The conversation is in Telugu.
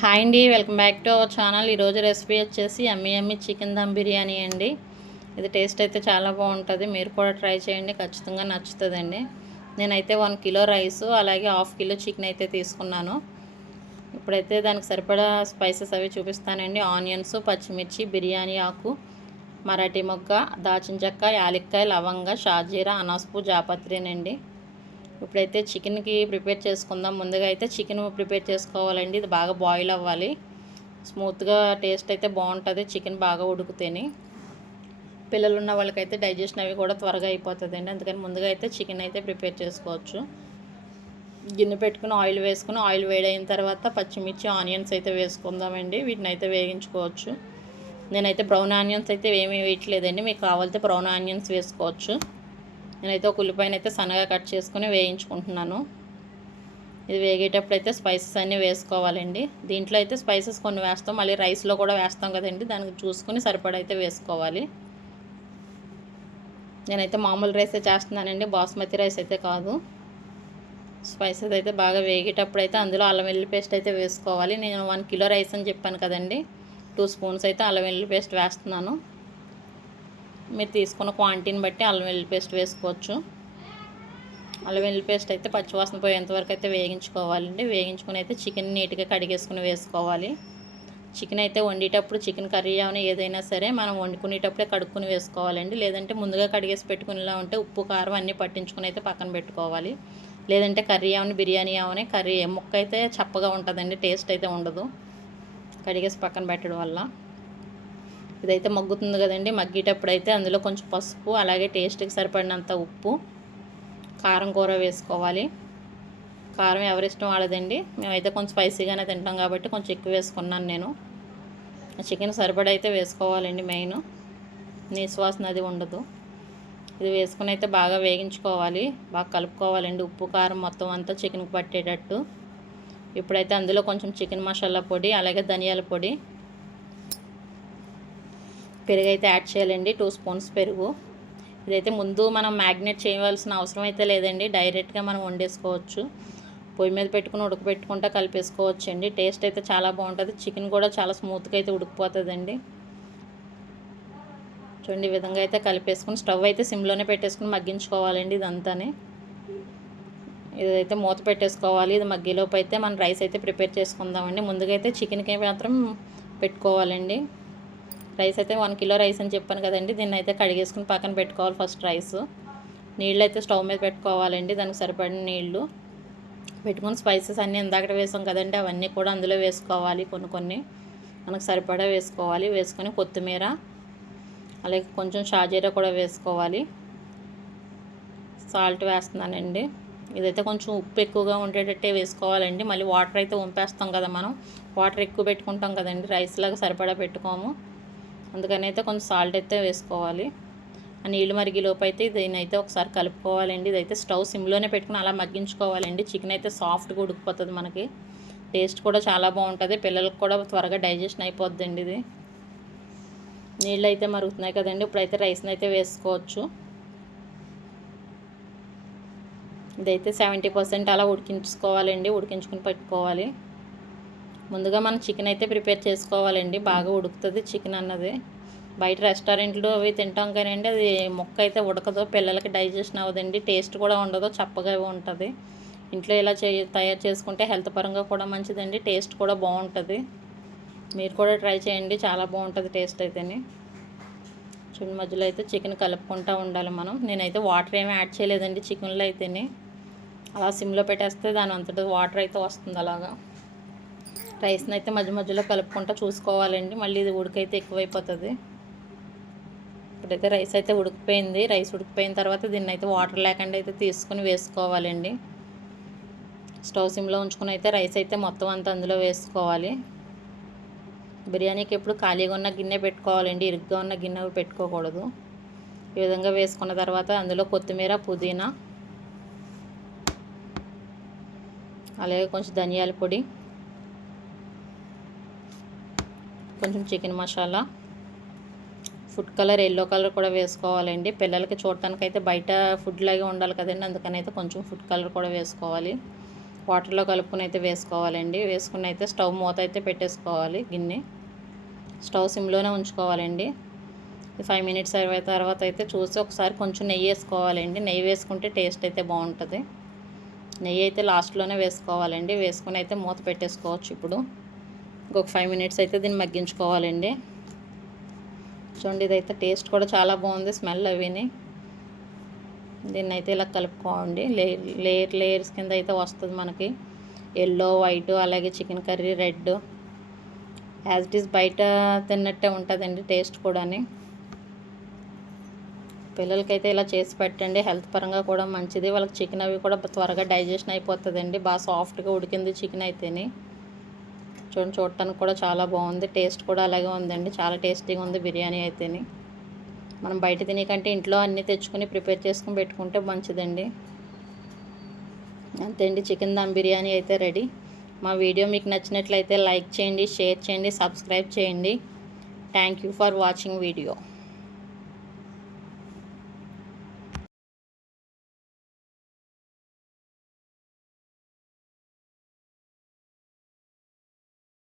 హాయ్ అండి, welcome back to our channel. ఈరోజు రెసిపీ వచ్చేసి యమ్మీ యమ్మీ చికెన్ దమ్ బిర్యానీ అండి. ఇది టేస్ట్ అయితే చాలా బాగుంటుంది. మీరు కూడా ట్రై చేయండి, ఖచ్చితంగా నచ్చుతుందండి. నేనైతే 1 కిలో రైస్ అలాగే 1/2 కిలో చికెన్ అయితే తీసుకున్నాను. ఇప్పుడైతే దానికి సరిపడా స్పైసెస్ అవి చూపిస్తానండి. ఆనియన్స్, పచ్చిమిర్చి, బిర్యానీ ఆకు, మరాఠీ మొగ్గ, దాచిన చెక్క, యాలక్కాయ, లవంగ, షాజీరా, అనాస్పు, జాపత్రినండి. ఇప్పుడైతే చికెన్కి ప్రిపేర్ చేసుకుందాం. ముందుగా అయితే చికెన్ ప్రిపేర్ చేసుకోవాలండి. ఇది బాగా బాయిల్ అవ్వాలి, స్మూత్గా టేస్ట్ అయితే బాగుంటుంది చికెన్ బాగా ఉడికితేనే. పిల్లలు ఉన్న వాళ్ళకైతే డైజెషన్ అవి కూడా త్వరగా అయిపోతుందండి. అందుకని ముందుగా అయితే చికెన్ అయితే ప్రిపేర్ చేసుకోవచ్చు. గిన్నె పెట్టుకుని ఆయిల్ వేసుకుని, ఆయిల్ వేడైన తర్వాత పచ్చిమిర్చి, ఆనియన్స్ అయితే వేసుకుందామండి. వీటిని అయితే వేగించుకోవచ్చు. నేనైతే బ్రౌన్ ఆనియన్స్ అయితే ఏమీ వేయట్లేదండి, మీకు కావాలితే బ్రౌన్ ఆనియన్స్ వేసుకోవచ్చు. నేనైతే ఒక ఉల్లిపాయను అయితే సన్నగా కట్ చేసుకుని వేయించుకుంటున్నాను. ఇది వేగేటప్పుడు అయితే స్పైసెస్ అన్నీ వేసుకోవాలండి. దీంట్లో అయితే స్పైసెస్ కొన్ని వేస్తాం, మళ్ళీ రైస్లో కూడా వేస్తాం కదండి, దానికి చూసుకుని సరిపడైతే వేసుకోవాలి. నేనైతే మామూలు రైసే చేస్తున్నానండి, బాస్మతి రైస్ అయితే కాదు. స్పైసెస్ అయితే బాగా వేగేటప్పుడు అయితే అందులో అల్లం వెల్లుల్లి పేస్ట్ అయితే వేసుకోవాలి. నేను 1 కిలో రైస్ అని చెప్పాను కదండి, 2 స్పూన్స్ అయితే అల్లం వెల్లుల్లి పేస్ట్ వేస్తున్నాను. మీరు తీసుకున్న క్వాంటిటీని బట్టి అల్లం వెల్లుల్లి పేస్ట్ వేసుకోవచ్చు. అల్లం వెల్లుల్లి పేస్ట్ అయితే పచ్చివాసన పోయేంతవరకు అయితే వేగించుకోవాలండి. వేగించుకుని అయితే చికెన్ నీట్గా కడిగేసుకుని వేసుకోవాలి. చికెన్ అయితే వండేటప్పుడు చికెన్ కర్రీ అవన్నీ ఏదైనా సరే మనం వండుకునేటప్పుడే కడుక్కుని వేసుకోవాలండి. లేదంటే ముందుగా కడిగేసి పెట్టుకునేలా ఉంటే ఉప్పు కారం అన్నీ పట్టించుకుని అయితే పక్కన పెట్టుకోవాలి. లేదంటే కర్రీ అవని బిర్యానీ అవని కర్రీ ముక్క అయితే చప్పగా ఉంటుందండి, టేస్ట్ అయితే ఉండదు కడిగేసి పక్కన పెట్టడం వల్ల. ఇదైతే మగ్గుతుంది కదండి, మగ్గేటప్పుడు అయితే అందులో కొంచెం పసుపు అలాగే టేస్ట్కి సరిపడినంత ఉప్పు, కారం కూర వేసుకోవాలి. కారం ఎవరిష్టం వాళ్ళదండి, మేమైతే కొంచెం స్పైసీగానే తింటాం కాబట్టి కొంచెం ఎక్కువ వేసుకున్నాను నేను. చికెన్ సరిపడా అయితే వేసుకోవాలండి, మెయిన్ నీసువాసన అది ఉండదు. ఇది వేసుకుని అయితే బాగా వేగించుకోవాలి, బాగా కలుపుకోవాలండి, ఉప్పు కారం మొత్తం అంతా చికెన్కి పట్టేటట్టు. ఇప్పుడైతే అందులో కొంచెం చికెన్ మసాలా పొడి అలాగే ధనియాల పొడి, పెరుగు అయితే యాడ్ చేయాలండి, 2 స్పూన్స్ పెరుగు. ఇదైతే ముందు మనం మ్యాగ్నేట్ చేయవలసిన అవసరం అయితే లేదండి, డైరెక్ట్గా మనం వండేసుకోవచ్చు. పొయ్యి మీద పెట్టుకుని ఉడకబెట్టుకుంటా కలిపేసుకోవచ్చు అండి. టేస్ట్ అయితే చాలా బాగుంటుంది. చికెన్ కూడా చాలా స్మూత్గా అయితే ఉడికిపోతుందండి. చూడండి, ఈ విధంగా అయితే కలిపేసుకుని స్టవ్ అయితే సిమ్లోనే పెట్టేసుకుని మగ్గించుకోవాలండి ఇదంతానే. ఇదైతే మూత పెట్టేసుకోవాలి. ఇది మగ్గేలోపు అయితే మనం రైస్ అయితే ప్రిపేర్ చేసుకుందామండి. ముందుగా అయితే చికెన్కి మాత్రం పెట్టుకోవాలండి. రైస్ అయితే 1 కిలో రైస్ అని చెప్పాను కదండి, దీన్ని అయితే కడిగేసుకుని పక్కన పెట్టుకోవాలి. ఫస్ట్ రైస్ నీళ్ళు అయితే స్టవ్ మీద పెట్టుకోవాలండి, దానికి సరిపడిన నీళ్ళు పెట్టుకొని స్పైసెస్ అన్నీ ఇందాక వేసాం కదండి, అవన్నీ కూడా అందులో వేసుకోవాలి. కొన్ని మనకు సరిపడా వేసుకోవాలి. వేసుకొని కొత్తిమీర అలాగే కొంచెం షాజీరా కూడా వేసుకోవాలి. సాల్ట్ వేస్తున్నానండి. ఇదైతే కొంచెం ఉప్పు ఎక్కువగా ఉండేటట్టే వేసుకోవాలండి. మళ్ళీ వాటర్ అయితే వంపేస్తాం కదా, మనం వాటర్ ఎక్కువ పెట్టుకుంటాం కదండి, రైస్లాగా సరిపడా పెట్టుకోము. అందుకని అయితే కొంచెం సాల్ట్ అయితే వేసుకోవాలి. ఆ నీళ్ళు మరిగేలోపు అయితే దీన్ని అయితే ఒకసారి కలుపుకోవాలండి. ఇదైతే స్టవ్ సిమ్లోనే పెట్టుకుని అలా మగ్గించుకోవాలండి. చికెన్ అయితే సాఫ్ట్గా ఉడికిపోతుంది, మనకి టేస్ట్ కూడా చాలా బాగుంటుంది. పిల్లలకు కూడా త్వరగా డైజెషన్ అయిపోద్దండి ఇది. నీళ్ళు అయితే మరుగుతున్నాయి కదండి, ఇప్పుడైతే రైస్ని అయితే వేసుకోవచ్చు. ఇదైతే 70% అలా ఉడికించుకోవాలండి, ఉడికించుకుని పెట్టుకోవాలి. ముందుగా మనం చికెన్ అయితే ప్రిపేర్ చేసుకోవాలండి, బాగా ఉడుకుతుంది చికెన్ అన్నది. బయట రెస్టారెంట్లో అవి తింటాం కానండి, అది ముక్క అయితే ఉడకదు, పిల్లలకి డైజెషన్ అవ్వదండి, టేస్ట్ కూడా ఉండదు, చప్పగా ఉంటుంది. ఇంట్లో ఇలా తయారు చేసుకుంటే హెల్త్ పరంగా కూడా మంచిదండి, టేస్ట్ కూడా బాగుంటుంది. మీరు కూడా ట్రై చేయండి, చాలా బాగుంటుంది టేస్ట్ అయితేనే. చిన్న మధ్యలో అయితే చికెన్ కలుపుకుంటూ ఉండాలి మనం. నేనైతే వాటర్ ఏమీ యాడ్ చేయలేదండి చికెన్లో అయితేనే, అలా సిమ్లో పెట్టేస్తే దాని అంతటా వాటర్ అయితే వస్తుంది. అలాగా రైస్ని అయితే మధ్య మధ్యలో కలుపుకుంటూ చూసుకోవాలండి, మళ్ళీ ఇది ఉడికైతే ఎక్కువైపోతుంది. ఇప్పుడైతే రైస్ అయితే ఉడికిపోయింది. రైస్ ఉడికిపోయిన తర్వాత దీన్ని అయితే వాటర్ లేకుండా అయితే తీసుకుని వేసుకోవాలండి. స్టవ్ సిమ్లో ఉంచుకుని అయితే రైస్ అయితే మొత్తం అంతా అందులో వేసుకోవాలి. బిర్యానీకి ఎప్పుడు ఖాళీగా ఉన్న గిన్నె పెట్టుకోవాలండి, ఇరుగ్గా ఉన్న గిన్నె పెట్టుకోకూడదు. ఈ విధంగా వేసుకున్న తర్వాత అందులో కొత్తిమీర, పుదీనా అలాగే కొంచెం ధనియాల పొడి, కొంచెం chicken masala, food colour, yellow colour కూడా వేసుకోవాలండి. పిల్లలకి చూడటానికి అయితే బయట ఫుడ్ లాగే ఉండాలి కదండి, అందుకని అయితే కొంచెం ఫుడ్ కలర్ కూడా వేసుకోవాలి. వాటర్లో కలుపుకొని అయితే వేసుకోవాలండి. వేసుకుని అయితే స్టవ్ మూత అయితే పెట్టేసుకోవాలి. గిన్నె స్టవ్ సిమ్లోనే ఉంచుకోవాలండి. 5 మినిట్స్ అయిన తర్వాత అయితే చూసి ఒకసారి కొంచెం నెయ్యి వేసుకోవాలండి. నెయ్యి వేసుకుంటే టేస్ట్ అయితే బాగుంటుంది. నెయ్యి అయితే లాస్ట్లోనే వేసుకోవాలండి. వేసుకుని అయితే మూత పెట్టేసుకోవచ్చు. ఇప్పుడు ఇంకొక 5 మినిట్స్ అయితే దీన్ని మగ్గించుకోవాలండి. చూడండి, ఇదైతే టేస్ట్ కూడా చాలా బాగుంది. స్మెల్ అవిని దీన్ని అయితే ఇలా కలుపుకోండి. లేయర్స్ కింద అయితే వస్తుంది మనకి. ఎల్లో, వైట్, అలాగే chicken curry red as it is బయట తిన్నట్టే ఉంటుందండి టేస్ట్ కూడాని. పిల్లలకైతే ఇలా చేసి పెట్టండి. హెల్త్ పరంగా కూడా మంచిది. వాళ్ళకి చికెన్ అవి కూడా త్వరగా డైజెషన్ అయిపోతుందండి. బాగా సాఫ్ట్గా ఉడికింది చికెన్ అయితేని. చూడటానికి కూడా చాలా బాగుంది. టేస్ట్ కూడా అలాగే ఉందండి. చాలా టేస్టీగా ఉంది బిర్యానీ అయితేని. మనం బయట తినేకంటే ఇంట్లో అన్నీ తెచ్చుకొని ప్రిపేర్ చేసుకుని పెట్టుకుంటే మంచిదండి. అంతే అండి, చికెన్ దమ్ బిర్యానీ అయితే రెడీ. మా వీడియో మీకు నచ్చినట్లయితే లైక్ చేయండి, షేర్ చేయండి, సబ్స్క్రైబ్ చేయండి. Thank you for watching video.